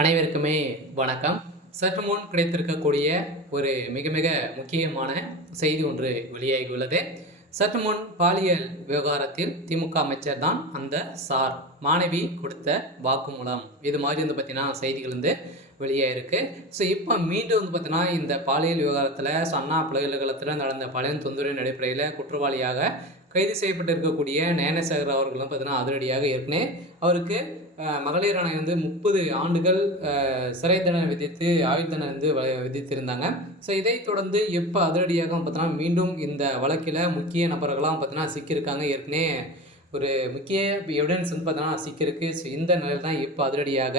அனைவருக்குமே வணக்கம். சற்று முன் கிடைத்திருக்கக்கூடிய ஒரு மிக மிக முக்கியமான செய்தி ஒன்று வெளியாகியுள்ளது. சற்று முன் பாலியல் விவகாரத்தில் திமுக அமைச்சர் தான் அந்த சார் மாணவி கொடுத்த வாக்குமூலம் இது மாதிரி பார்த்தீங்கன்னா செய்திகள் வெளியாயிருக்கு. ஸோ இப்போ மீண்டும் பார்த்தீங்கன்னா இந்த பாலியல் விவகாரத்தில் அண்ணா பல்கலைக்கழகத்தில் நடந்த பாலியல் தொந்தரவின் அடிப்படையில் குற்றவாளியாக கைது செய்யப்பட்டிருக்கக்கூடிய ஞானசேகர் அவர்களும் பார்த்தீங்கன்னா அதிரடியாக ஏற்கனவே அவருக்கு மகளிர் ஆணையம் 30 ஆண்டுகள் சிறை தண்டனை விதித்து ஆயுள் தண்டனை விதித்திருந்தாங்க. ஸோ இதைத் தொடர்ந்து இப்போ அதிரடியாக பார்த்தீங்கன்னா மீண்டும் இந்த வழக்கில் முக்கிய நபர்களாம் பார்த்தீங்கன்னா சிக்கியிருக்காங்க. ஏற்கனவே ஒரு முக்கிய எவிடன்ஸ் பார்த்தீங்கன்னா சிக்கியிருக்கு. ஸோ இந்த நிலையில் தான் இப்போ அதிரடியாக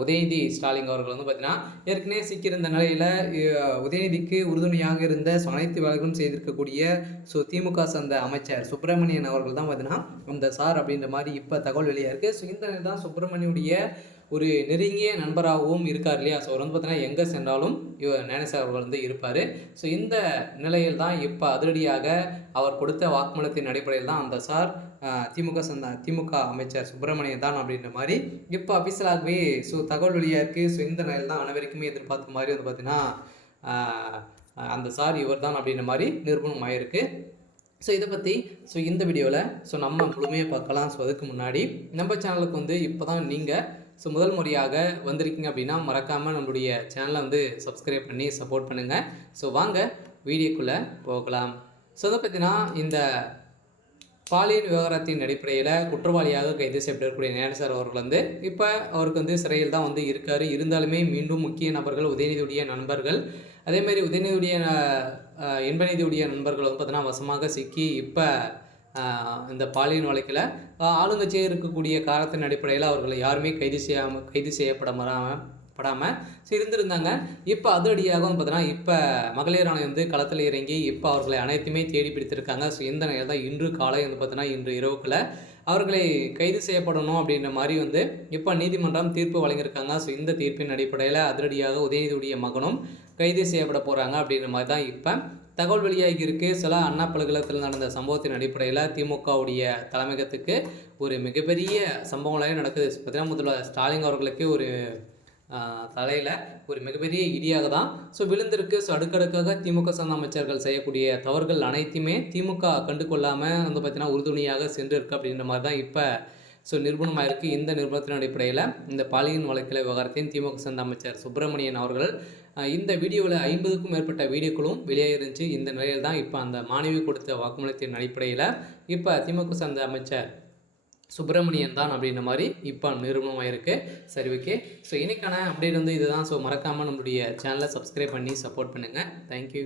உதயநிதி ஸ்டாலின் அவர்கள் பார்த்தீங்கன்னா ஏற்கனவே சிக்கியிருந்த நிலையில் உதயநிதிக்கு உறுதுணையாக இருந்த அனைத்து வேலைகளும் செய்திருக்கக்கூடிய திமுக சார்ந்த அமைச்சர் சுப்பிரமணியன் அவர்கள் தான் பார்த்தீங்கன்னா அந்த சார் அப்படின்ற மாதிரி இப்போ தகவல் வெளியாக இருக்குது. ஸோ இந்த நிலையில் தான் சுப்பிரமணியுடைய ஒரு நெருங்கிய நண்பராகவும் இருக்கார் இல்லையா. ஸோ அவர் பார்த்தீங்கன்னா எங்கே சென்றாலும் ஞானசேகர் அவர்கள் இருப்பார். ஸோ இந்த நிலையில் தான் இப்போ அதிரடியாக அவர் கொடுத்த வாக்குமூலத்தின் அடிப்படையில் தான் அந்த சார் திமுக அமைச்சர் சுப்பிரமணியன் தான் அப்படின்ற மாதிரி இப்போ அபிஷியலாகவே தகவல் வெளியாக இருக்குது. ஸோ இந்த நிலையில் தான் அனைவருக்குமே எதிர்பார்த்த மாதிரி பார்த்தீங்கன்னா அந்த சார் இவர் தான் அப்படின்ற மாதிரி நிரூபணம் ஆகிருக்கு. ஸோ இதை பற்றி இந்த வீடியோவில் நம்ம முழுமையாக பார்க்கலாம். ஸோ அதுக்கு முன்னாடி நம்ம சேனலுக்கு இப்போ தான் நீங்கள் முதல் முறையாக வந்திருக்கீங்க அப்படின்னா மறக்காமல் நம்மளுடைய சேனலை சப்ஸ்கிரைப் பண்ணி சப்போர்ட் பண்ணுங்கள். ஸோ வாங்க வீடியோக்குள்ளே போகலாம். ஸோ அதை பார்த்தீங்கன்னா இந்த பாலியல் விவகாரத்தின் அடிப்படையில் குற்றவாளியாக கைது செய்யப்பட்டிருக்கக்கூடிய ஞானசேகர் அவர்கள் இப்போ அவருக்கு சிறையில் தான் இருக்கார். இருந்தாலுமே மீண்டும் முக்கிய நபர்கள் உதயநிதியுடைய நண்பர்கள் அதேமாதிரி உதயநிதியுடைய இன்பநிதியுடைய நண்பர்கள் பார்த்தீங்கன்னா வசமாக சிக்கி இப்போ இந்த பாலியல் வழக்கில் ஆளுங்கட்சியாக இருக்கக்கூடிய காரணத்தின் அடிப்படையில் அவர்களை யாருமே கைது செய்யப்படாமல் இருந்திருந்தாங்க. இப்போ அதிரடியாக பார்த்தீங்கன்னா இப்போ மகளிர் ஆணையம் களத்தில் இறங்கி இப்போ அவர்களை அனைத்துமே தேடி பிடித்திருக்காங்க. ஸோ இந்த நிலையில் தான் இன்று காலை பார்த்தீங்கன்னா இன்று இரவுக்குள்ள அவர்களை கைது செய்யப்படணும் அப்படின்ற மாதிரி இப்போ நீதிமன்றம் தீர்ப்பு வழங்கியிருக்காங்க. ஸோ இந்த தீர்ப்பின் அடிப்படையில் அதிரடியாக உதயநிதியுடைய மகனும் கைது செய்யப்பட போகிறாங்க அப்படின்ற மாதிரி தான் இப்போ தகவல் வெளியாகி இருக்குது. சில அண்ணா பல்கலைக்கழகத்தில் நடந்த சம்பவத்தின் அடிப்படையில் திமுகவுடைய தலைமையகத்துக்கு ஒரு மிகப்பெரிய சம்பவங்களாக நடக்குது. பார்த்தீங்கன்னா முதல்வர் ஸ்டாலின் அவர்களுக்கு ஒரு தலையில் ஒரு மிகப்பெரிய இடியாக தான் விழுந்திருக்கு. அடுக்கடுக்காக திமுக சார்ந்த அமைச்சர்கள் செய்யக்கூடிய தவறுகள் அனைத்துமே திமுக கண்டு கொள்ளாமல் பார்த்தீங்கன்னா உறுதுணையாக சென்று இருக்கு அப்படின்ற மாதிரி தான் இப்போ நிரூபணமாக இருக்குது. இந்த நிறுவனத்தின் அடிப்படையில் இந்த பாலியல் வழக்கில் விவகாரத்தின் திமுக சார்ந்த அமைச்சர் சுப்பிரமணியன் அவர்கள் இந்த வீடியோவில் 50க்கும் மேற்பட்ட வீடியோக்களும் வெளியாக இருந்துச்சு. இந்த நிலையில் தான் இப்போ அந்த மாணவி கொடுத்த வாக்குமூலத்தின் அடிப்படையில் இப்போ திமுக சார்ந்த அமைச்சர் சுப்பிரமணியன் தான் அப்படின்ற மாதிரி இப்போ நிரூபணமாக இருக்குது. சரி, ஓகே. ஸோ இன்றைக்கான அப்டேட் இதுதான். ஸோ மறக்காமல் நம்மளுடைய சேனலை சப்ஸ்கிரைப் பண்ணி சப்போர்ட் பண்ணுங்கள். தேங்க்யூ.